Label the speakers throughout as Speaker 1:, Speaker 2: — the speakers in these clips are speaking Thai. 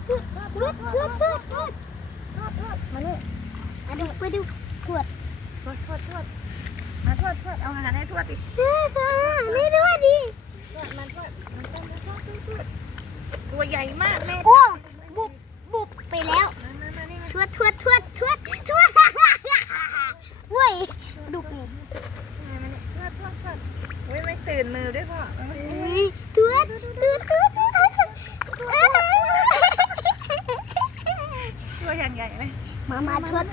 Speaker 1: มาเลย
Speaker 2: ไปดูทวด
Speaker 1: มาทวดเอาอาหารให้ทวดดิ
Speaker 2: นี่ด้วยดิ
Speaker 1: มันตัวใหญ่มากแม่
Speaker 2: โอ้บุบไปแล้วทวดเว้ยดุนี่
Speaker 1: เว้ยไม่ตื่นมือด้วยพ่อ
Speaker 2: ทวด
Speaker 1: ตัวอย่างใหญ่ไหม
Speaker 2: มาทวด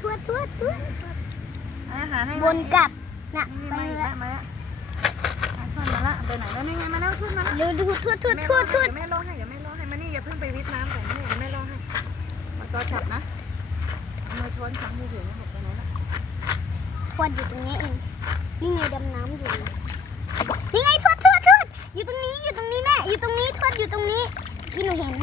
Speaker 1: อาหารให้
Speaker 2: บนกลับน่ะไป
Speaker 1: มา
Speaker 2: แล้ว
Speaker 1: มาละทวดมาละไปไหนแล้วนี่ไงมาแล้วทวดมาละ
Speaker 2: เร็วดูทวด
Speaker 1: เดี๋ยวแม่รอให้มานี่อย่าเพิ่งไปวิทน้ำก่อนนี่เดี๋ยวแม่รอให้มันก็จับนะเอามือช้อนขังมือถือหมดไปไหนละ
Speaker 2: ทวดอยู่ตรงนี้เองนี่ไงดำน้ำอยู่นี่ไงทวดอยู่ตรงนี้แม่อยู่ตรงนี้ทวดอยู่ตรงนี้ที่หนูเห็น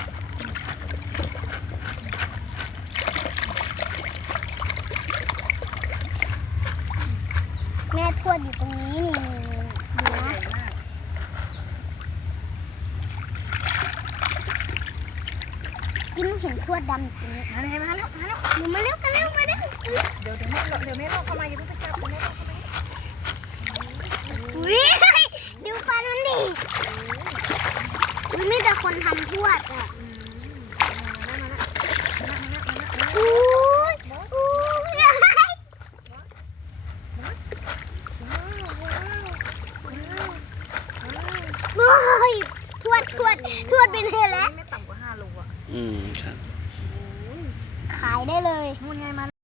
Speaker 2: แม่ทวดอยู่ตรงนี้นี่ดูนะกินเห็นทวดดำตรงนี้
Speaker 1: มาแล้ว
Speaker 2: หนูมาเร็วกันเร็ว
Speaker 1: เดี๋ยวแม่รอเข้ามาอย่าเพิ่งไปจับแม่รอเข้ามา
Speaker 2: วิ่งดูฟันมันดิมันไม่แต่คนทำทวดอ่ะอู้ยโอ้ยทวดเป็นเธอแล้ว
Speaker 1: ไม่ต่ำกว่า5 โลอ่ะ
Speaker 3: ครับ
Speaker 2: ขายได้เลย
Speaker 1: นู่นไงมา